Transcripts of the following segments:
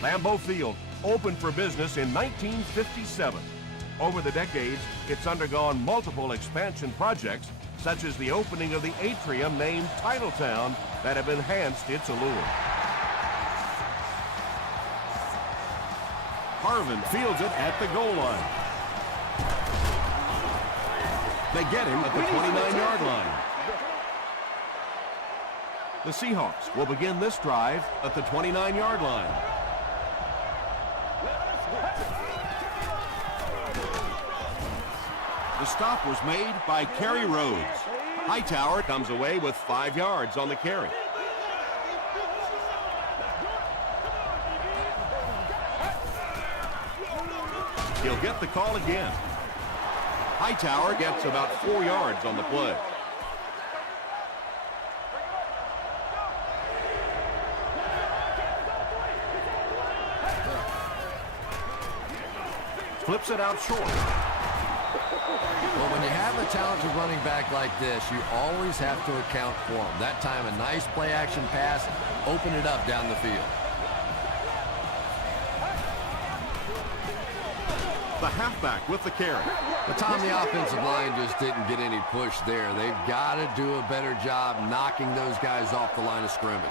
Lambeau Field opened for business in 1957. Over the decades, it's undergone multiple expansion projects, such as the opening of the atrium named Titletown, that have enhanced its allure. Harvin fields it at the goal line. They get him at the 29-yard line. The Seahawks will begin this drive at the 29-yard line. The stop was made by Kerry Rhodes. Hightower comes away with 5 yards on the carry. He'll get the call again. Hightower gets about 4 yards on the play. Flips it out short. Well, when you have a talented running back like this, you always have to account for him. That time, a nice play-action pass, open it up down the field. The halfback with the carry. But Tom, the offensive line just didn't get any push there. They've got to do a better job knocking those guys off the line of scrimmage.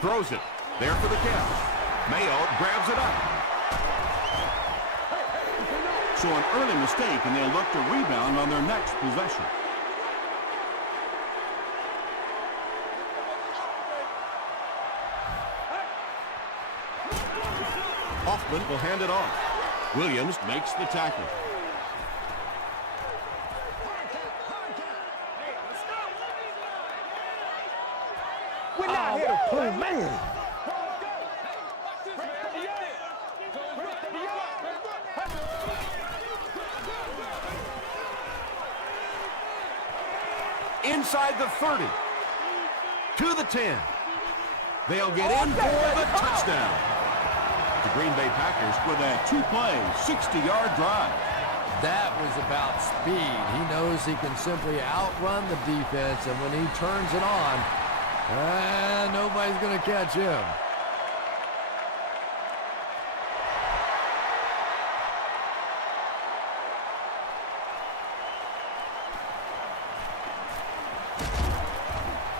Throws it. There for the catch. Mayo grabs it up. So an early mistake, and they'll look to rebound on their next possession. Hoffman will hand it off. Williams makes the tackle. We're not here to play, man. Inside the 30. To the 10. They'll get in for the touchdown. The Green Bay Packers With a 2-play, 60-yard drive. That was about speed. He knows he can simply outrun the defense, and when he turns it on, nobody's going to catch him.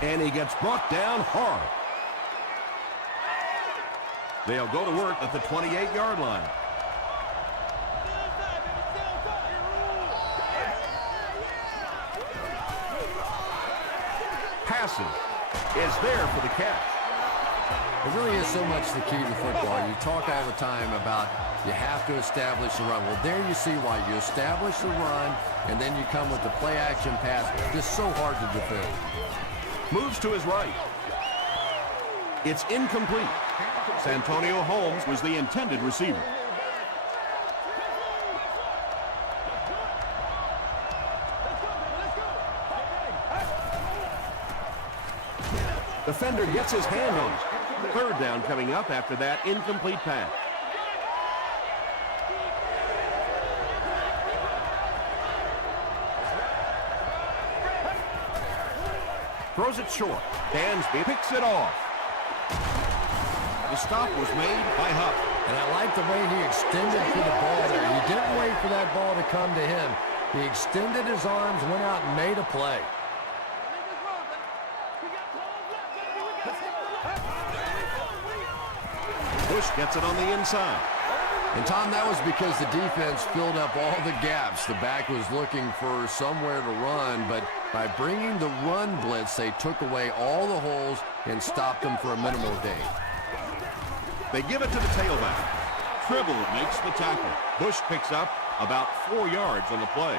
And he gets brought down hard. They'll go to work at the 28-yard line. Passing is there for the catch. It really is so much the key to football. You talk all the time about you have to establish the run. Well, there you see why. You establish the run, and then you come with the play-action pass. Just so hard to defend. Moves to his right. It's incomplete. Santonio Holmes Was the intended receiver. Defender gets his hand on it. Third down coming up after that incomplete pass. Throws it short. Dansby picks it off. The stop was made by Huff. And I like the way he extended for the ball there. He didn't wait for that ball to come to him. He extended his arms, went out and made a play. Bush gets it on the inside. And, Tom, that was because the defense filled up all the gaps. The back was looking for somewhere to run, but by bringing the run blitz, they took away all the holes and stopped them for a minimal gain. They give it to the tailback. Tribble makes the tackle. Bush picks up about 4 yards on the play.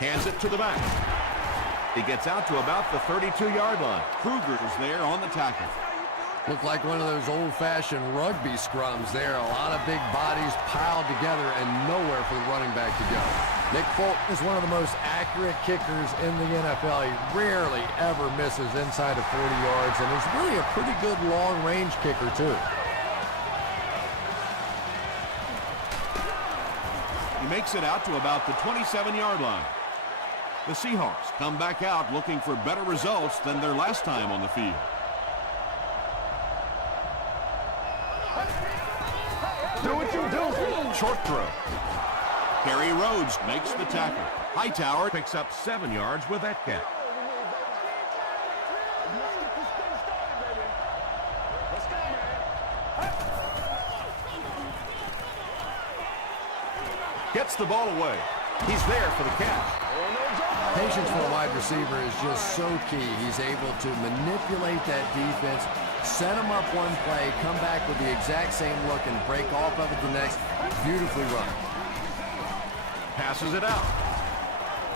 Hands it to the back. He gets out to about the 32-yard line. Kruger is there on the tackle. Looked like one of those old-fashioned rugby scrums there. A lot of big bodies piled together and nowhere for the running back to go. Nick Folk is one of the most accurate kickers in the NFL. He rarely ever misses inside of 40 yards, and is really a pretty good long-range kicker, too. He makes it out to about the 27-yard line. The Seahawks come back out looking for better results than their last time on the field. Do what you do. Short throw. Kerry Rhodes makes the tackle. Hightower Picks up 7 yards with that catch. Gets the ball away. He's there for the catch. Patience for a wide receiver is just so key. He's able to manipulate that defense, set them up one play, come back with the exact same look, and break off of it the next. Beautifully run. Passes it out.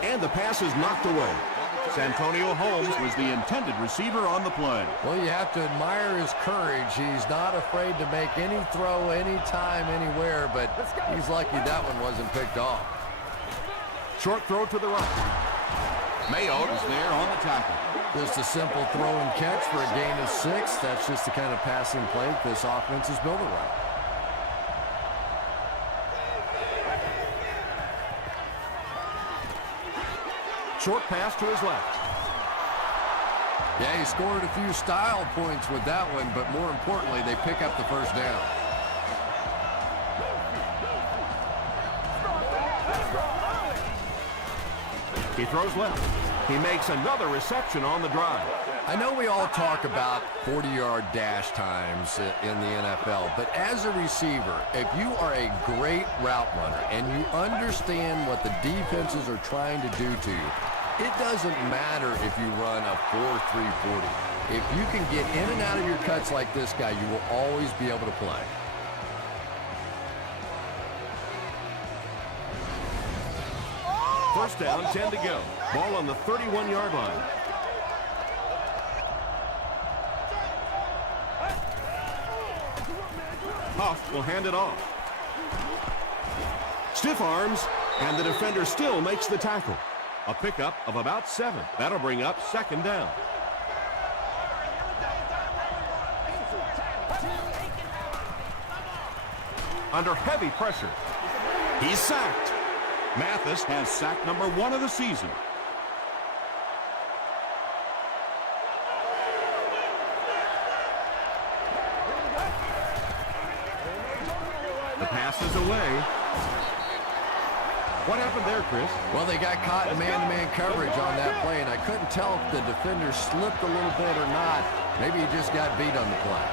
and the pass is knocked away. Santonio Holmes was the intended receiver on the play. Well, you have to admire his courage. He's not afraid to make any throw, anytime, anywhere, but he's lucky that one wasn't picked off. Short throw to the right. Mayo is there on the tackle. Just a simple throw and catch for a gain of 6. That's just the kind of passing play that this offense is built around. Short pass to his left. Yeah, he scored a few style points with that one, but more importantly, they pick up the first down. He throws left. He makes another reception on the drive. I know we all talk about 40-yard dash times in the NFL, but as a receiver, if you are a great route runner and you understand what the defenses are trying to do to you, it doesn't matter if you run a 4.340. If you can get in and out of your cuts like this guy, you will always be able to play. First down, 10 to go. Ball on the 31-yard line. Huff will hand it off. Stiff arms, and the defender still makes the tackle. A pickup of about 7. That'll bring up second down. Under heavy pressure. He's sacked. Mathis has sack number 1 of the season. The pass is away. What happened there, Chris? Well, they got caught in man-to-man coverage on that play, and I couldn't tell if the defender slipped a little bit or not. Maybe he just got beat on the play.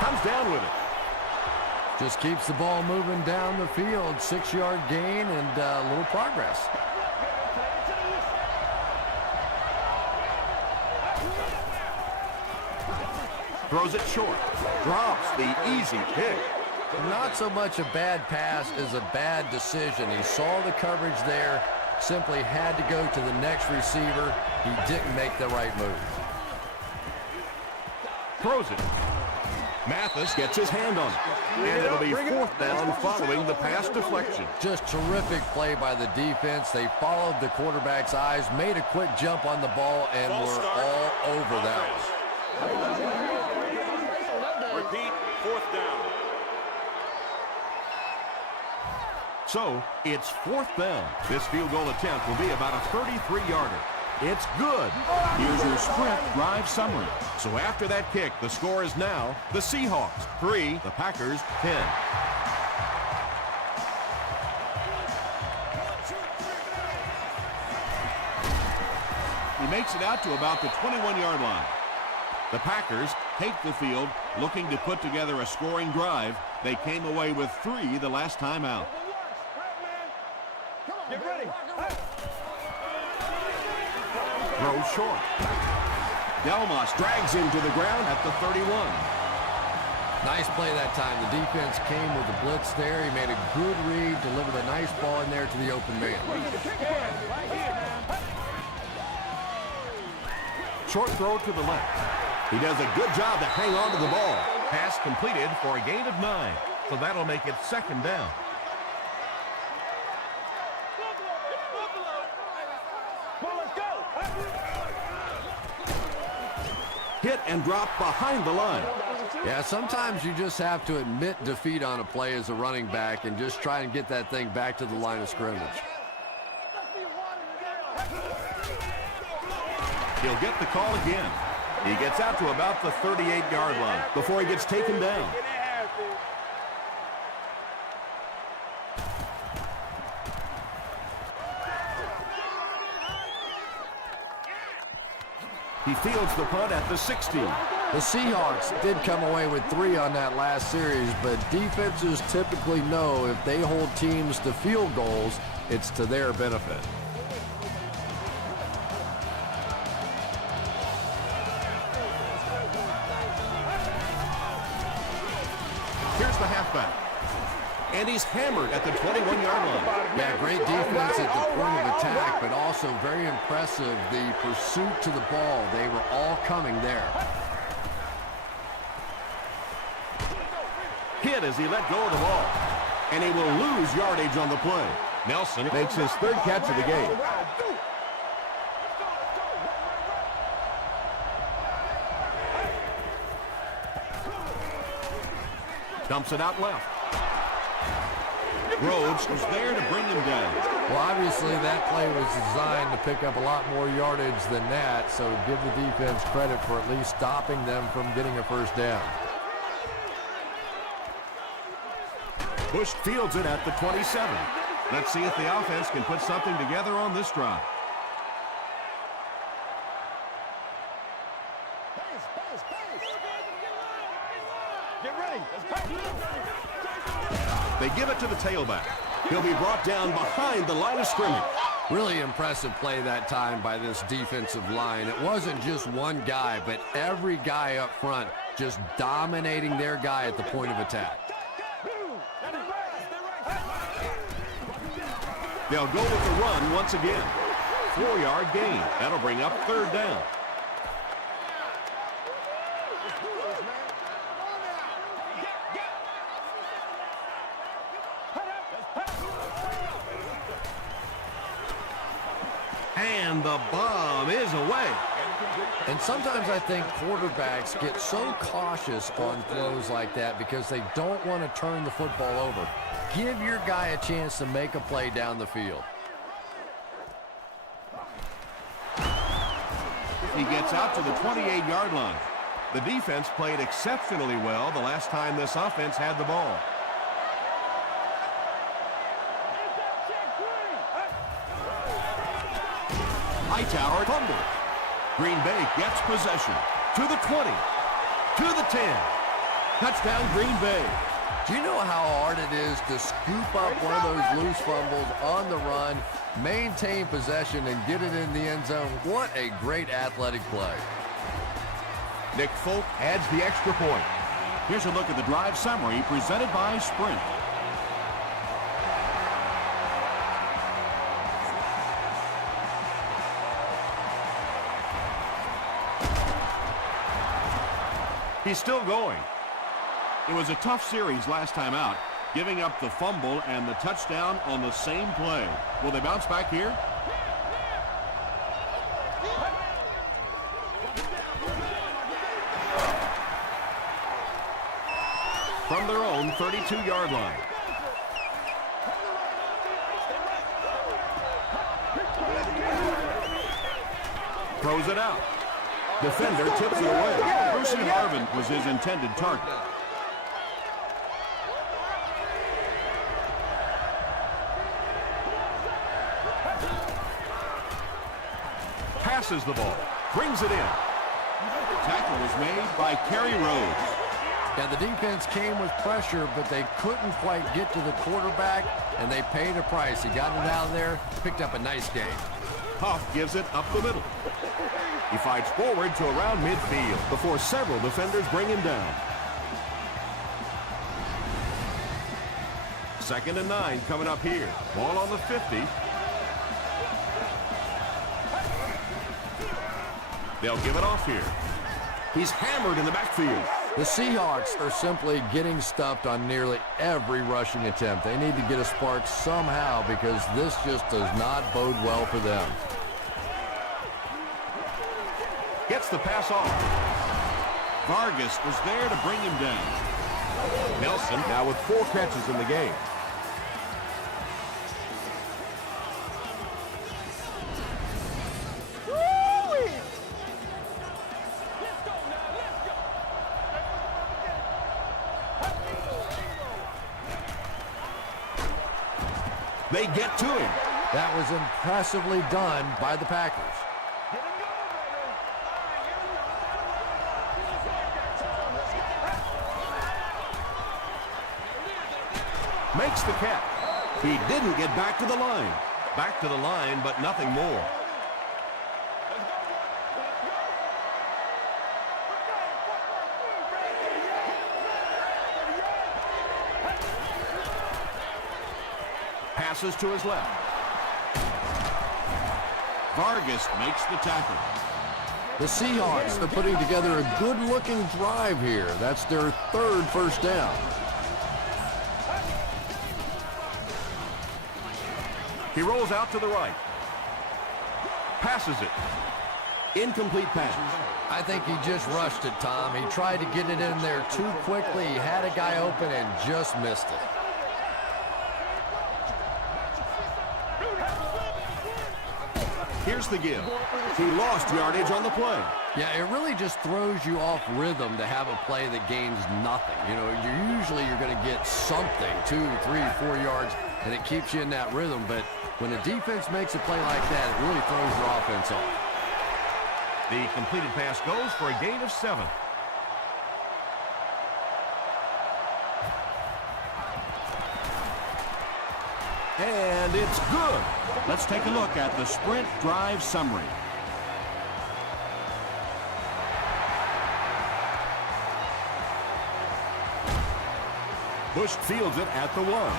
Comes down with it. Just keeps the ball moving down the field. 6-yard gain and a little progress. Throws it short. Drops the easy pick. Not so much a bad pass as a bad decision. He saw the coverage there, simply had to go to the next receiver. He didn't make the right move. Throws it. Mathis gets his hand on it. And it'll be fourth down following the pass deflection. Just terrific play by the defense. They followed the quarterback's eyes, made a quick jump on the ball, and were all over that one. Repeat, fourth down. So, it's fourth down. This field goal attempt will be about a 33-yarder. It's good. Here's your sprint drive summary. So after that kick, the score is now the Seahawks 3, the Packers 10. He makes it out to about the 21-yard line. The Packers take the field, looking to put together a scoring drive. They came away with 3 the last time out. Get ready. Throws short. Delmas drags him to the ground at the 31. Nice play that time. The defense came with the blitz there. He made a good read, delivered a nice ball in there to the open man. Short throw to the left. He does a good job to hang on to the ball. Pass completed for a gain of 9. So that'll make it second down. Hit and drop behind the line. Yeah, sometimes you just have to admit defeat on a play as a running back and just try and get that thing back to the line of scrimmage. He'll get the call again. He gets out to about the 38-yard line before he gets taken down. He fields the punt at the 16. The Seahawks did come away with 3 on that last series, but defenses typically know if they hold teams to field goals, it's to their benefit. Here's the halfback. And he's hammered at the 21-yard line. Yeah, great defense at the point of attack, but also very impressive, the pursuit to the ball. They were all coming there. Hit as he let go of the ball. And he will lose yardage on the play. Nelson makes his 3rd catch of the game. Dumps it out left. Rhodes was there to bring him down. Well, obviously that play was designed to pick up a lot more yardage than that, so give the defense credit for at least stopping them from getting a first down. Bush fields it at the 27. Let's see if the offense can put something together on this drive. Get ready. They give it to the tailback. He'll be brought down behind the line of scrimmage. Really impressive play that time by this defensive line. It wasn't just one guy, but every guy up front just dominating their guy at the point of attack. They'll go with the run once again. 4-yard gain. That'll bring up 3rd down. And the bomb is away. And sometimes I think quarterbacks get so cautious on throws like that because they don't want to turn the football over. Give your guy a chance to make a play down the field. He gets out to the 28-yard line. The defense played exceptionally well the last time this offense had the ball. Hightower fumbles. Green Bay gets possession. To the 20. To the 10. Touchdown, Green Bay. Do you know how hard it is to scoop up one of those loose fumbles on the run, maintain possession, and get it in the end zone? What a great athletic play. Nick Folk adds the extra point. Here's a look at the drive summary presented by Sprint. He's still going. It was a tough series last time out, giving up the fumble and the touchdown on the same play. Will they bounce back here? From their own 32-yard line. Throws it out. Defender tips it away. Brucey Harvin was his intended target. Passes the ball. Brings it in. Tackle was made by Kerry Rhodes. Yeah, the defense came with pressure, but they couldn't quite get to the quarterback, and they paid a price. He got it out of there, picked up a nice gain. Huff gives it up the middle. He fights forward to around midfield before several defenders bring him down. 2nd and 9 coming up here. Ball on the 50. They'll give it off here. He's hammered in the backfield. The Seahawks are simply getting stuffed on nearly every rushing attempt. They need to get a spark somehow because this just does not bode well for them. Gets the pass off. Vargas was there to bring him down. Nelson now with 4 catches in the game. They get to him. That was impressively done by the Packers. Makes the catch. He didn't get back to the line. Back to the line, but nothing more. Passes to his left. Vargas makes the tackle. The Seahawks are putting together a good-looking drive here. That's their 3rd first down. He rolls out to the right. Passes it. Incomplete pass. I think he just rushed it, Tom. He tried to get it in there too quickly. He had a guy open and just missed it. Here's the give. He lost yardage on the play. Yeah, it really just throws you off rhythm to have a play that gains nothing. You know, you're going to get something, 2, 3, 4 yards, and it keeps you in that rhythm. But when a defense makes a play like that, it really throws your offense off. The completed pass goes for a gain of 7. And it's good. Let's take a look at the sprint drive summary. Bush fields it at the 1.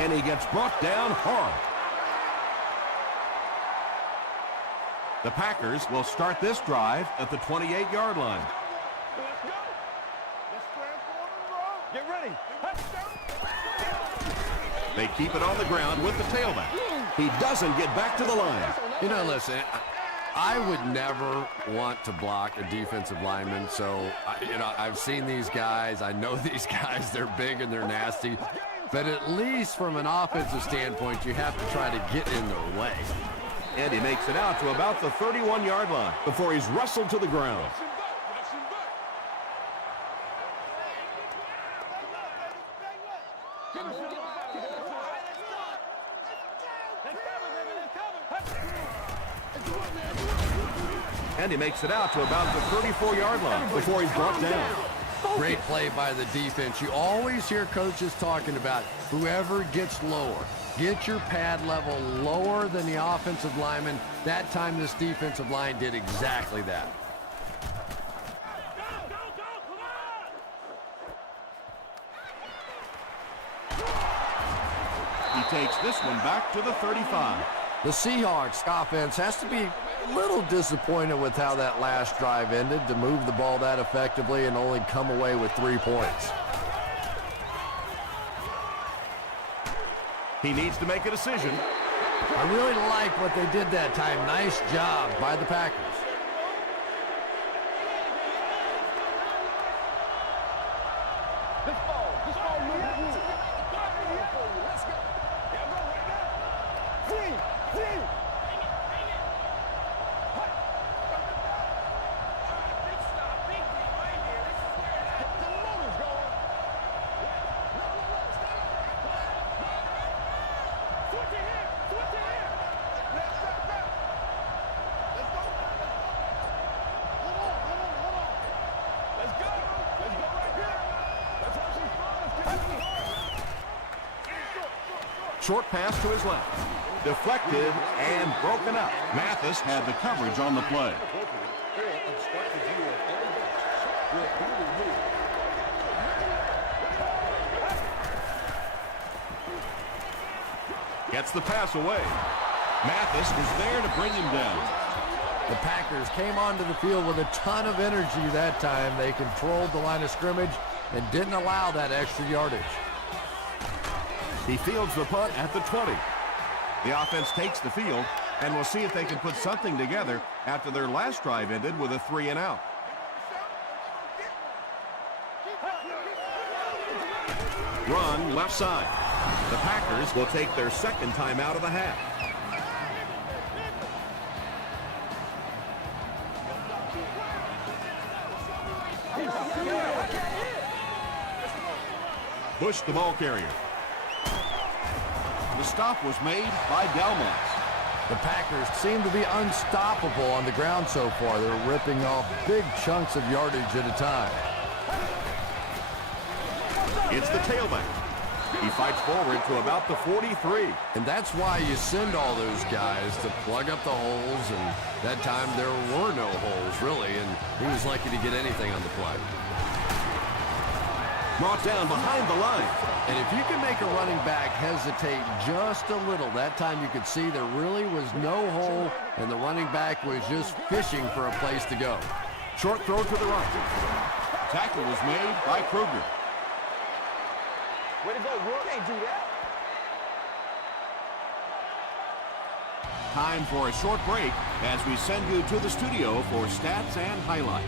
And he gets brought down hard. The Packers will start this drive at the 28-yard line. Get ready. They keep it on the ground with the tailback. He doesn't get back to the line. You know, listen, I would never want to block a defensive lineman. So, I've seen these guys. I know these guys. They're big and they're nasty. But at least from an offensive standpoint, you have to try to get in their way. And he makes it out to about the 31-yard line Before he's wrestled to the ground. And he makes it out to about the 34-yard line Before he's brought down. Great play by the defense. You always hear coaches talking about whoever gets lower. Get your pad level lower than the offensive lineman. That time this defensive line did exactly that. He takes this one back to the 35. The Seahawks offense has to be a little disappointed with how that last drive ended, to move the ball that effectively and only come away with 3 points. He needs to make a decision. I really like what they did that time. Nice job by the Packers. Short pass to his left. Deflected and broken up. Mathis had the coverage on the play. Gets the pass away. Mathis was there to bring him down. The Packers came onto the field with a ton of energy that time. They controlled the line of scrimmage and didn't allow that extra yardage. He fields the punt at the 20. The offense takes the field, and we'll see if they can put something together after their last drive ended with a 3-and-out. Run left side. The Packers will take their second time out of the half. Bush, the ball carrier. The stop was made by Delmas. The Packers seem to be unstoppable on the ground so far. They're ripping off big chunks of yardage at a time. It's the tailback. He fights forward to about the 43. And that's why you send all those guys to plug up the holes, and that time there were no holes, really, and he was lucky to get anything on the play. Brought down behind the line. And if you can make a running back hesitate just a little, that time you could see there really was no hole, and the running back was just fishing for a place to go. Short throw to the right. Tackle was made by Kruger. Way to go, Rook. Can't do that. Time for a short break as we send you to the studio for stats and highlights.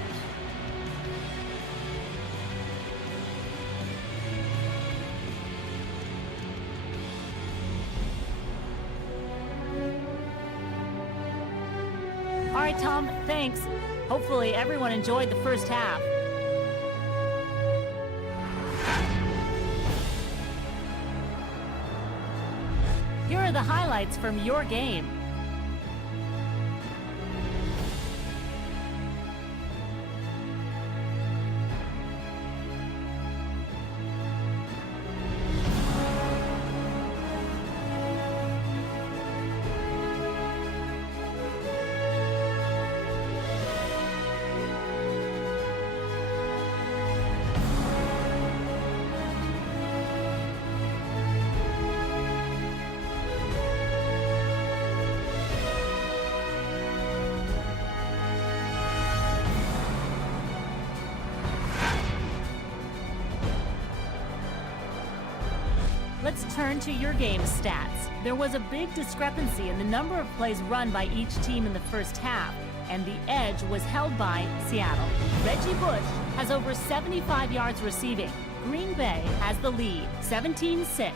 All right, Tom, thanks. Hopefully everyone enjoyed the first half. Here are the highlights from your game. Let's turn to your game stats. There was a big discrepancy in the number of plays run by each team in the first half, and the edge was held by Seattle. Reggie Bush has over 75 yards receiving. Green Bay has the lead, 17-6.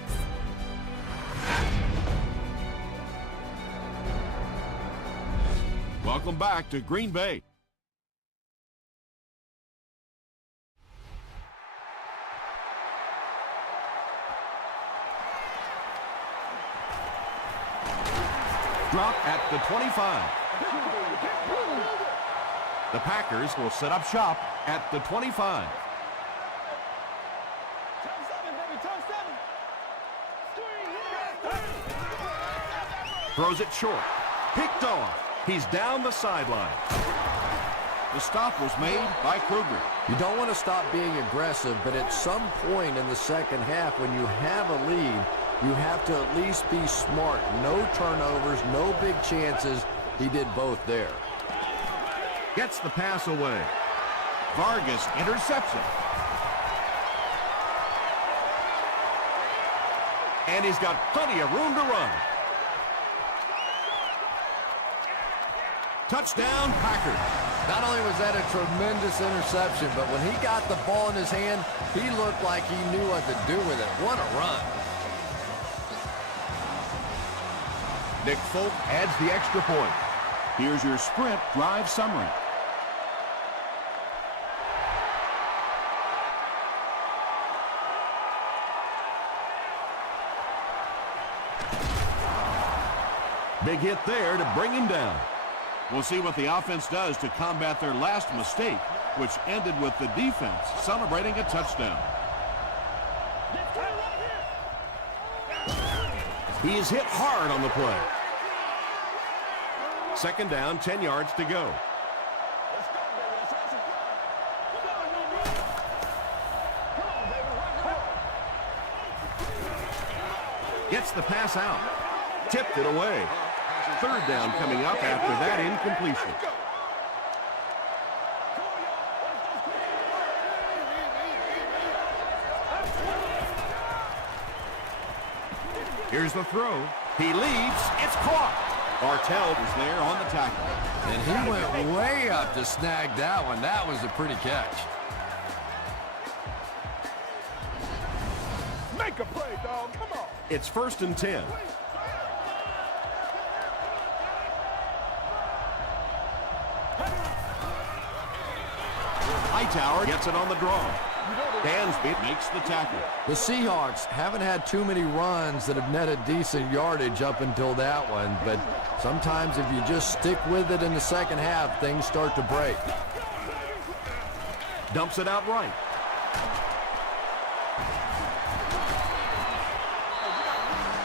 Welcome back to Green Bay. Drop at the 25. The Packers will set up shop at the 25. Turn 7, baby, turn 7. Throws it short. Picked off. He's down the sideline. The stop was made by Kruger. You don't want to stop being aggressive, but at some point in the second half, when you have a lead, you have to at least be smart. No turnovers, no big chances. He did both there. Gets the pass away. Vargas intercepts it. And he's got plenty of room to run. Touchdown, Packers. Not only was that a tremendous interception, but when he got the ball in his hand, he looked like he knew what to do with it. What a run. Nick Folk adds the extra point. Here's your sprint drive summary. Big hit there to bring him down. We'll see what the offense does to combat their last mistake, which ended with the defense celebrating a touchdown. He is hit hard on the play. Second down, 10 yards to go. Gets the pass out. Tipped it away. Third down coming up after that incompletion. Here's the throw. He leaps. It's caught. Bartell was there on the tackle. And he went way up to snag that one. That was a pretty catch. Make a play, dog. Come on. It's 1st and 10. Hightower gets it on the draw. Dansby makes the tackle. The Seahawks haven't had too many runs that have netted decent yardage up until that one, but sometimes if you just stick with it in the second half, things start to break. Dumps it out right.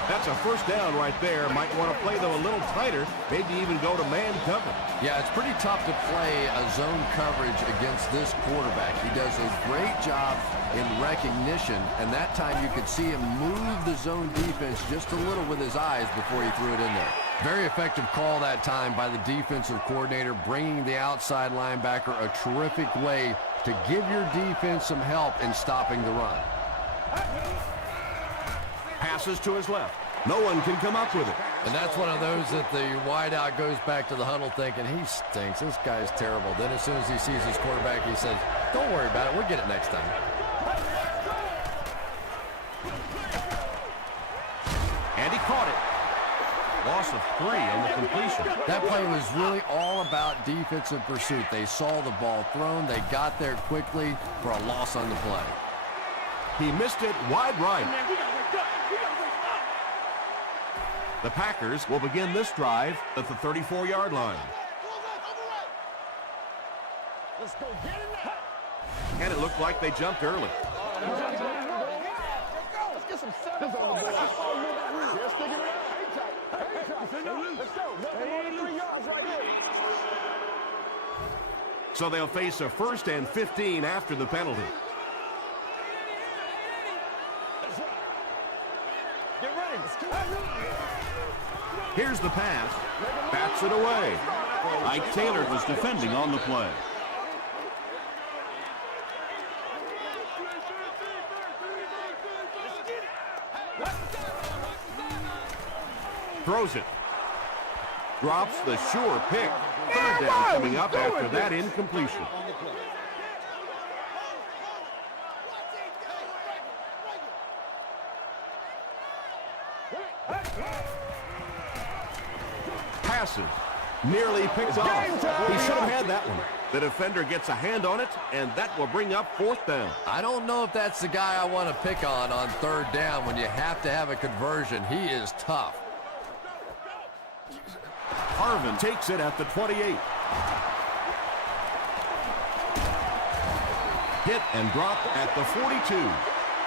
That's a 1st down right there. Might want to play, though, a little tighter. Maybe even go to man cover. Yeah, it's pretty tough to play a zone coverage against this quarterback. He does a great job in recognition, and that time you could see him move the zone defense just a little with his eyes before he threw it in there. Very effective call that time by the defensive coordinator, bringing the outside linebacker a terrific way to give your defense some help in stopping the run. Passes to his left. No one can come up with it. And that's one of those that the wideout goes back to the huddle thinking, he stinks, this guy's terrible. Then as soon as he sees his quarterback, he says, don't worry about it, we'll get it next time. And he caught it. Loss of 3 on the completion. That play was really all about defensive pursuit. They saw the ball thrown, they got there quickly for a loss on the play. He missed it wide right. The Packers will begin this drive at the 34-yard line. Let's go get it now. And it looked like they jumped early. Let's get some centers on the board. Yes, stick it out. Let's go. Nothing more than 3 yards right here. So they'll face a 1st and 15 after the penalty. Get ready. Let's go. Here's the pass. Bats it away. Ike Taylor was defending on the play. Throws it. Drops the sure pick. 3rd down coming up after that incompletion. Passes. Nearly picked off. He should have had that one. The defender gets a hand on it, and that will bring up 4th down. I don't know if that's the guy I want to pick on 3rd down when you have to have a conversion. He is tough. Harvin takes it at the 28. Hit and dropped at the 42.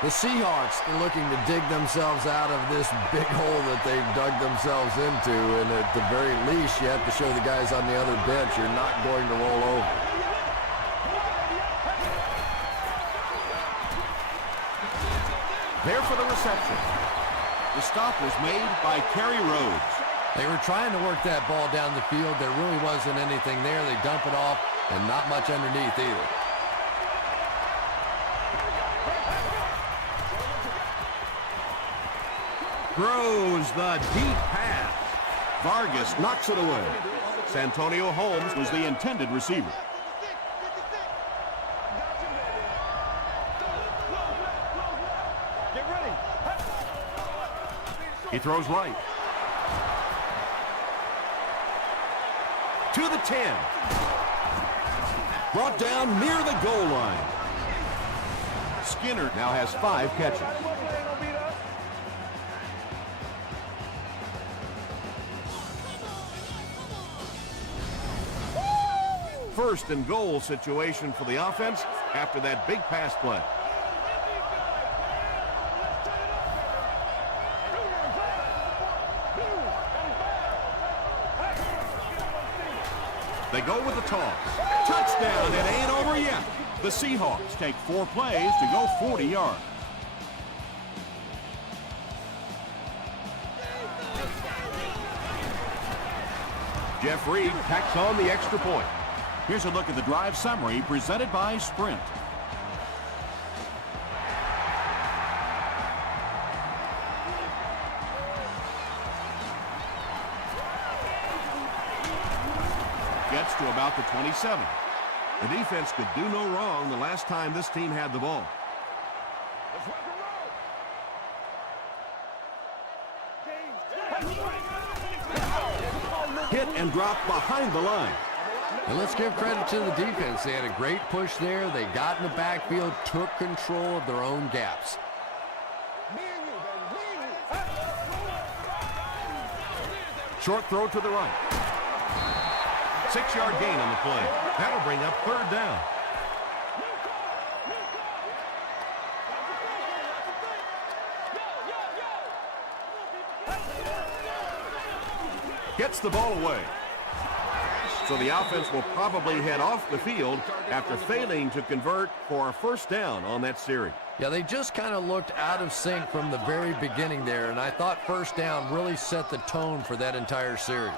The Seahawks are looking to dig themselves out of this big hole that they've dug themselves into, and at the very least, you have to show the guys on the other bench you're not going to roll over. There for the reception. The stop was made by Kerry Rhodes. They were trying to work that ball down the field. There really wasn't anything there. They dump it off, and not much underneath either. Throws the deep pass. Vargas knocks it away. Santonio Holmes was the intended receiver. Get ready. He throws right. To the 10. Brought down near the goal line. Skinner now has 5 catches. 1st and goal situation for the offense after that big pass play. They go with the toss. Touchdown. It ain't over yet. The Seahawks take 4 plays to go 40 yards. Jeff Reed tacks on the extra point. Here's a look at the drive summary presented by Sprint. Gets to about the 27. The defense could do no wrong the last time this team had the ball. and dropped behind the line. And let's give credit to the defense. They had a great push there. They got in the backfield, took control of their own gaps. Short throw to the right. 6-yard gain on the play. That'll bring up 3rd down. Gets the ball away. So the offense will probably head off the field after failing to convert for a 1st down on that series. Yeah, they just kind of looked out of sync from the very beginning there, and I thought 1st down really set the tone for that entire series.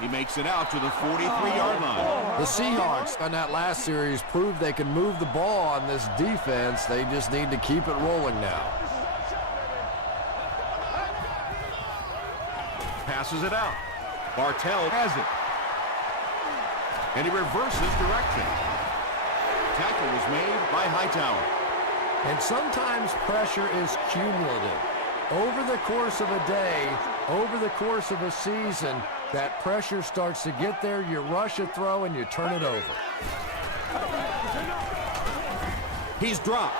He makes it out to the 43-yard line. The Seahawks on that last series proved they can move the ball on this defense. They just need to keep it rolling now. Passes it out. Bartell has it. And he reverses direction. Tackle was made by Hightower. And sometimes pressure is cumulative. Over the course of a day, over the course of a season, that pressure starts to get there, you rush a throw, and you turn it over. He's dropped.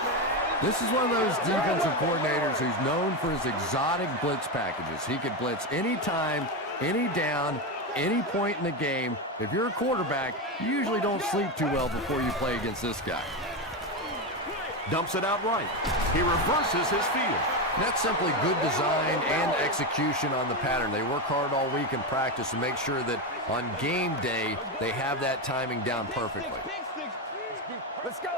This is one of those defensive coordinators who's known for his exotic blitz packages. He could blitz any time, any down, any point in the game. If you're a quarterback, you usually don't sleep too well before you play against this guy. Dumps it out right. He reverses his field. That's simply good design and execution on the pattern. They work hard all week in practice to make sure that on game day, they have that timing down perfectly. Let's go.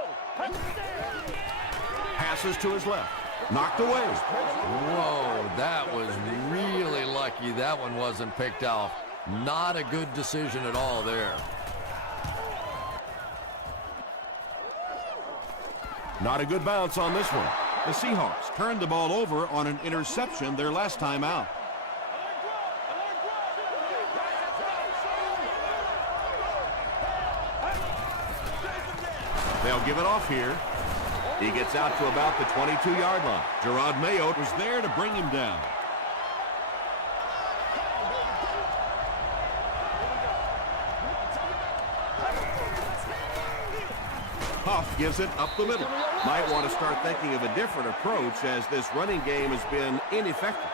Passes to his left. Knocked away. Whoa, that was really lucky that one wasn't picked off. Not a good decision at all there. Not a good bounce on this one. The Seahawks turned the ball over on an interception their last time out. They'll give it off here. He gets out to about the 22-yard line. Gerard Mayo was there to bring him down. Huff gives it up the middle. Might want to start thinking of a different approach as this running game has been ineffective.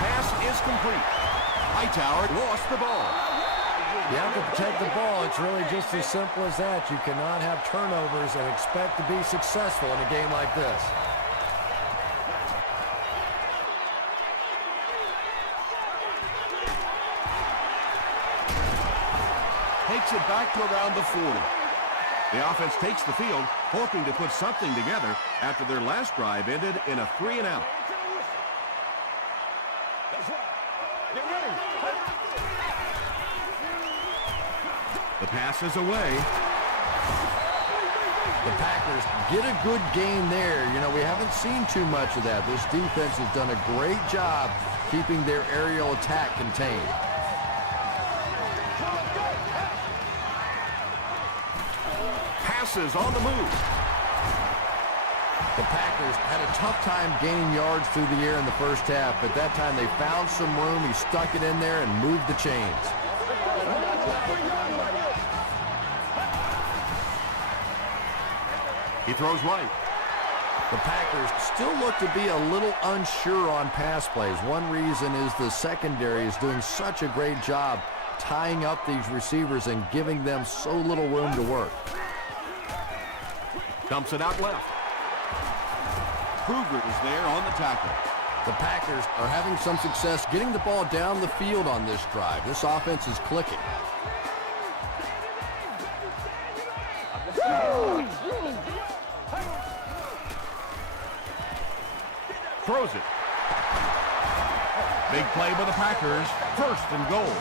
Pass is complete. Hightower lost the ball. You have to protect the ball. It's really just as simple as that. You cannot have turnovers and expect to be successful in a game like this. Takes it back to around the 40. The offense takes the field, hoping to put something together after their last drive ended in a 3-and-out. The pass is away. The Packers get a good game there. You know, we haven't seen too much of that. This defense has done a great job keeping their aerial attack contained. Passes on the move. The Packers had a tough time gaining yards through the air in the first half, but that time they found some room. He stuck it in there and moved the chains. He throws right. The Packers still look to be a little unsure on pass plays. One reason is the secondary is doing such a great job tying up these receivers and giving them so little room to work. Dumps it out left. Kruger is there on the tackle. The Packers are having some success getting the ball down the field on this drive. This offense is clicking. Throws it. Big play by the Packers. 1st and goal.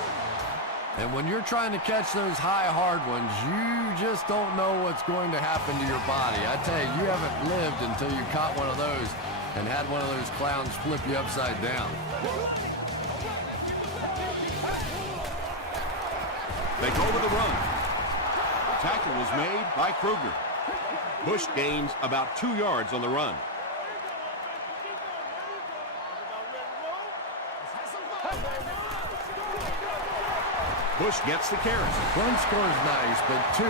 And when you're trying to catch those high, hard ones, you just don't know what's going to happen to your body. I tell you, you haven't lived until you caught one of those. and had one of those clowns flip you upside down. They go with the run. Tackle was made by Kruger. Bush gains about 2 yards on the run. Bush gets the carry. One score is nice, but 2,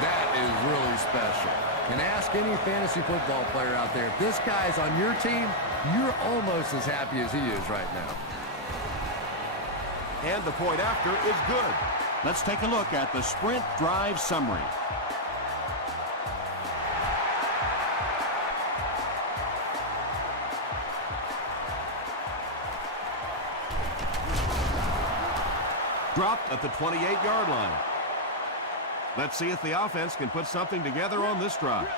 that is really special. And ask any fantasy football player out there, if this guy's on your team, you're almost as happy as he is right now. And the point after is good. Let's take a look at the sprint drive summary. Dropped at the 28-yard line. Let's see if the offense can put something together on this drive.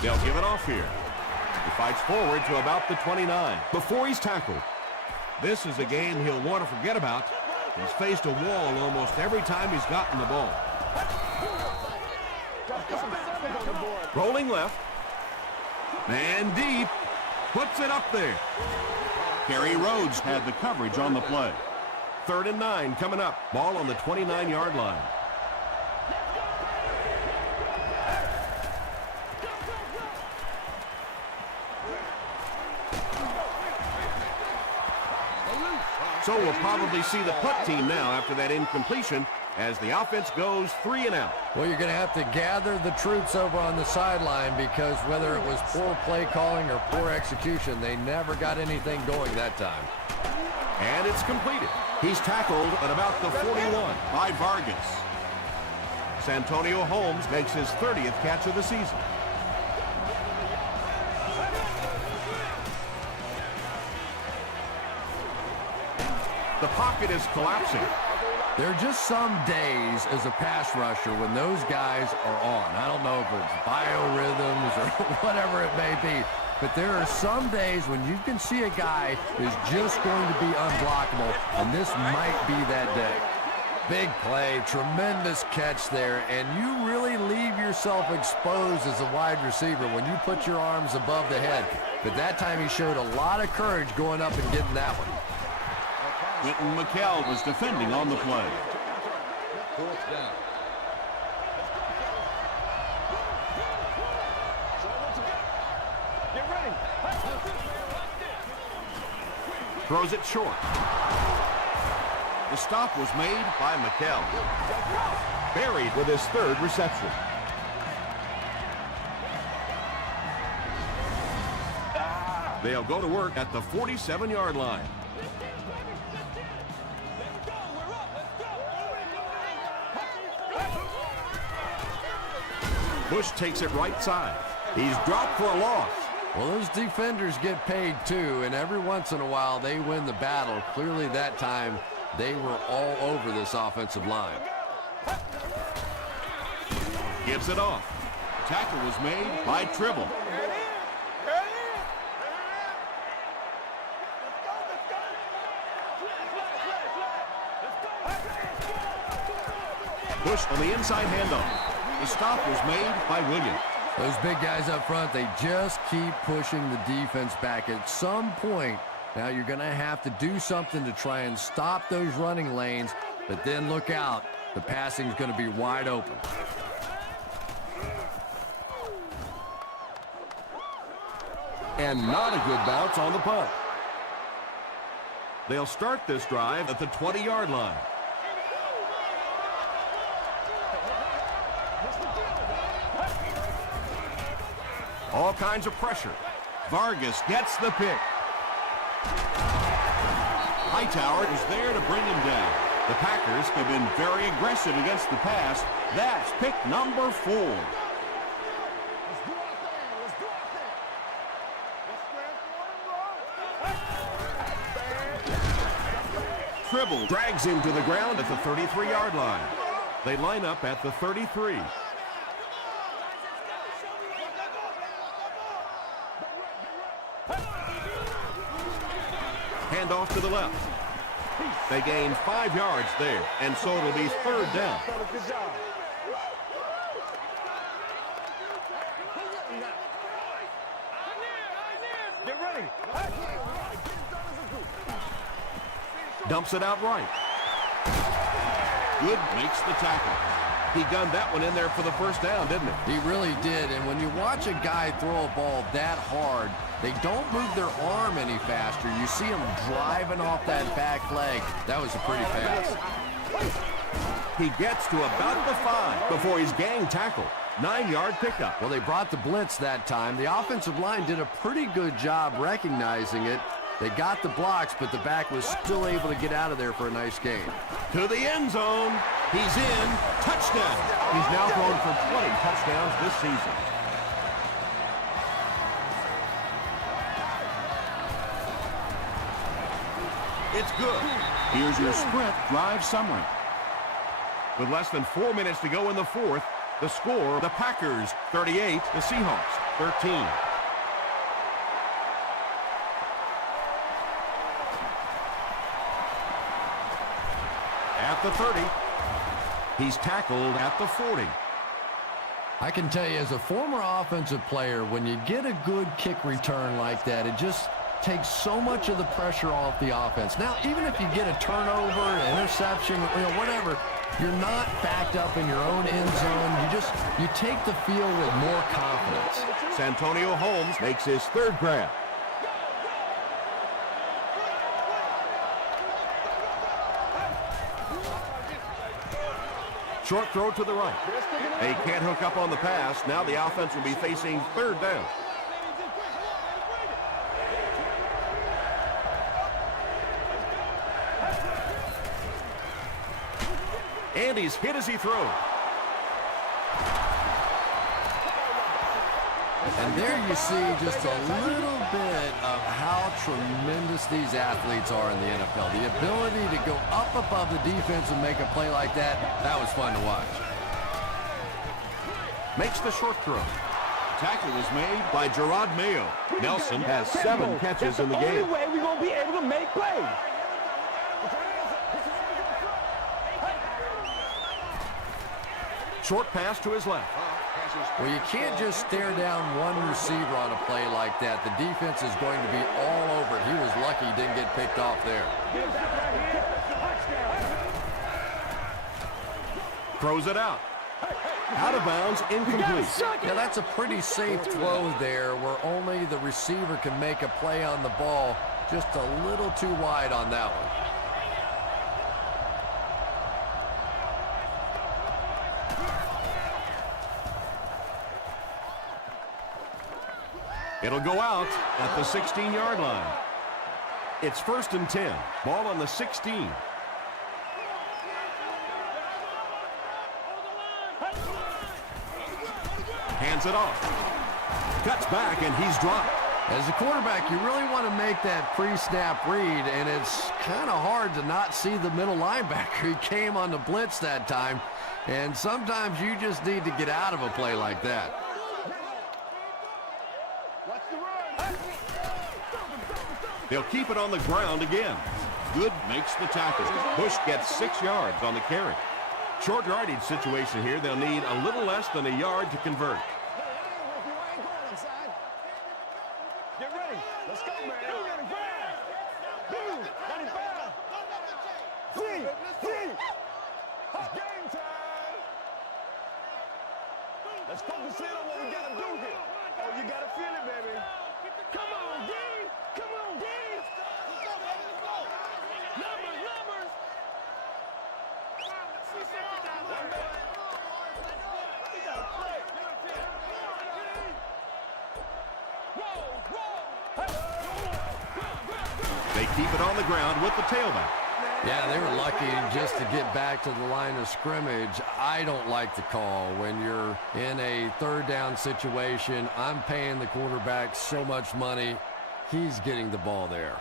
They'll give it off here. He fights forward to about the 29 before he's tackled. This is a game he'll want to forget about. He's faced a wall almost every time he's gotten the ball. Rolling left. And deep. Puts it up there. Kerry Rhodes had the coverage on the play. 3rd and 9 coming up. Ball on the 29-yard line. So we'll probably see the punt team now after that incompletion as the offense goes 3 and out. Well, you're going to have to gather the troops over on the sideline because whether it was poor play calling or poor execution, they never got anything going that time. And it's completed. He's tackled at about the 41 by Vargas. Santonio Holmes makes his 30th catch of the season. The pocket is collapsing. There are just some days as a pass rusher when those guys are on. I don't know if it's biorhythms or whatever it may be, but there are some days when you can see a guy is just going to be unblockable, and this might be that day. Big play, tremendous catch there, and you really leave yourself exposed as a wide receiver when you put your arms above the head. But that time he showed a lot of courage going up and getting that one. Quentin McKell was defending on the play. Throws it short. The stop was made by McKell. Buried with his 3rd reception. They'll go to work at the 47-yard line. Bush takes it right side. He's dropped for a loss. Well, those defenders get paid too, and every once in a while they win the battle. Clearly that time they were all over this offensive line. Gives it off. Tackle was made by Tribble. Bush on the inside handoff. The stop was made by Williams. Those big guys up front, they just keep pushing the defense back. At some point, now you're going to have to do something to try and stop those running lanes, but then look out. The passing is going to be wide open. And not a good bounce on the punt. They'll start this drive at the 20-yard line. All kinds of pressure. Vargas gets the pick. Hightower is there to bring him down. The Packers have been very aggressive against the pass. That's pick number 4. Tribble drags him to the ground at the 33-yard line. They line up at the 33. Hand off to the left. They gain 5 yards there, and so it'll be 3rd down. Dumps it out right. Good makes the tackle. He gunned that one in there for the first down, didn't he? He really did, and when you watch a guy throw a ball that hard, they don't move their arm any faster. You see him driving off that back leg. That was a pretty pass. He gets to about the 5 before he's gang tackled. 9-yard pickup. Well, they brought the blitz that time. The offensive line did a pretty good job recognizing it. They got the blocks, but the back was still able to get out of there for a nice gain. To the end zone. He's in. Touchdown. He's now thrown for 20 touchdowns this season. It's good. Here's your sprint drive summary. With less than 4 minutes to go in the fourth, the score, the Packers 38, the Seahawks 13. At the 30. He's tackled at the 40. I can tell you, as a former offensive player, when you get a good kick return like that, it just takes so much of the pressure off the offense. Now, even if you get a turnover, an interception, whatever, you're not backed up in your own end zone. You take the field with more confidence. Santonio Holmes makes his third grab. Short throw to the right. They can't hook up on the pass. Now the offense will be facing third down. And he's hit as he throws. And there you see just a little bit of how tremendous these athletes are in the NFL. The ability to go up above the defense and make a play like that, that was fun to watch. Makes the short throw. Tackle is made by Gerard Mayo. Nelson has 7 catches in the game. That's the only way we're going to be able to make plays. Short pass to his left. Well, you can't just stare down one receiver on a play like that. The defense is going to be all over it. He was lucky he didn't get picked off there. Throws it out. Out of bounds, incomplete. Now, that's a pretty safe throw there where only the receiver can make a play on the ball. Just a little too wide on that one. It'll go out at the 16-yard line. It's 1st and 10. Ball on the 16. Hands it off. Cuts back, and he's dropped. As a quarterback, you really want to make that pre-snap read, and it's kind of hard to not see the middle linebacker. He came on the blitz that time, and sometimes you just need to get out of a play like that. They'll keep it on the ground again. Good makes the tackle. Bush gets 6 yards on the carry. Short yardage situation here. They'll need a little less than a yard to convert. Get ready. Let's go, man. It's game time. Let's focus in on what we got to do here. Oh, you got to feel it, baby. Come on, D. Come on, D. Let's go, baby. Let's go. Numbers. We got to play. They keep it on the ground with the tailback. Yeah, they were lucky just to get back to the line of scrimmage. I don't like the call. When you're in a third down situation, I'm paying the quarterback so much money. He's getting the ball there.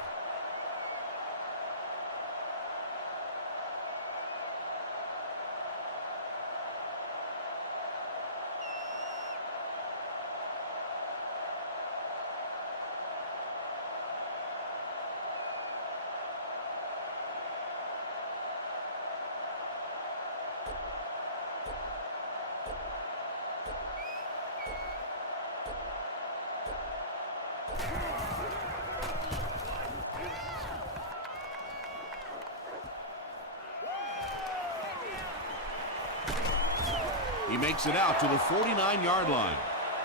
He makes it out to the 49-yard line.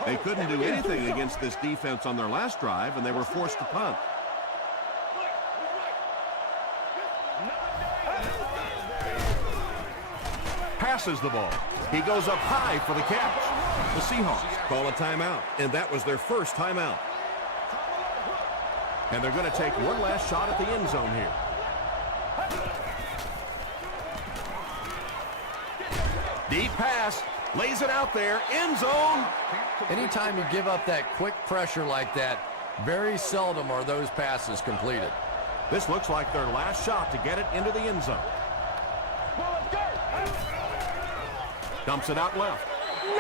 They couldn't do anything against this defense on their last drive, and they were forced to punt. Passes the ball. He goes up high for the catch. The Seahawks call a timeout, and that was their first timeout. And they're going to take one last shot at the end zone here. Deep pass, lays it out there, end zone. Anytime you give up that quick pressure like that, very seldom are those passes completed. This looks like their last shot to get it into the end zone. Dumps it out left.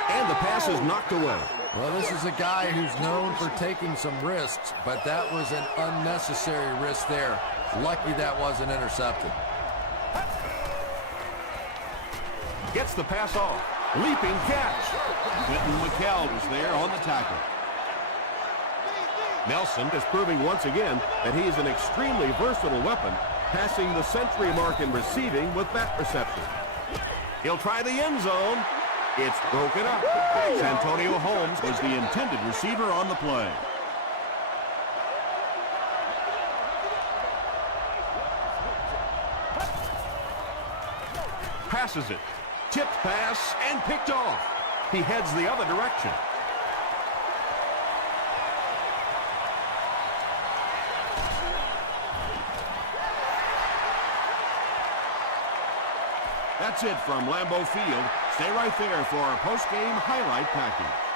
And the pass is knocked away. Well, this is a guy who's known for taking some risks, but that was an unnecessary risk there. Lucky that wasn't intercepted. Gets the pass off. Leaping catch. Quentin McKell was there on the tackle. Nelson is proving once again that he is an extremely versatile weapon, passing the century mark in receiving with that reception. He'll try the end zone. It's broken up. Santonio Holmes was the intended receiver on the play. Passes it. Tipped pass and picked off. He heads the other direction. That's it from Lambeau Field. Stay right there for our post-game highlight package.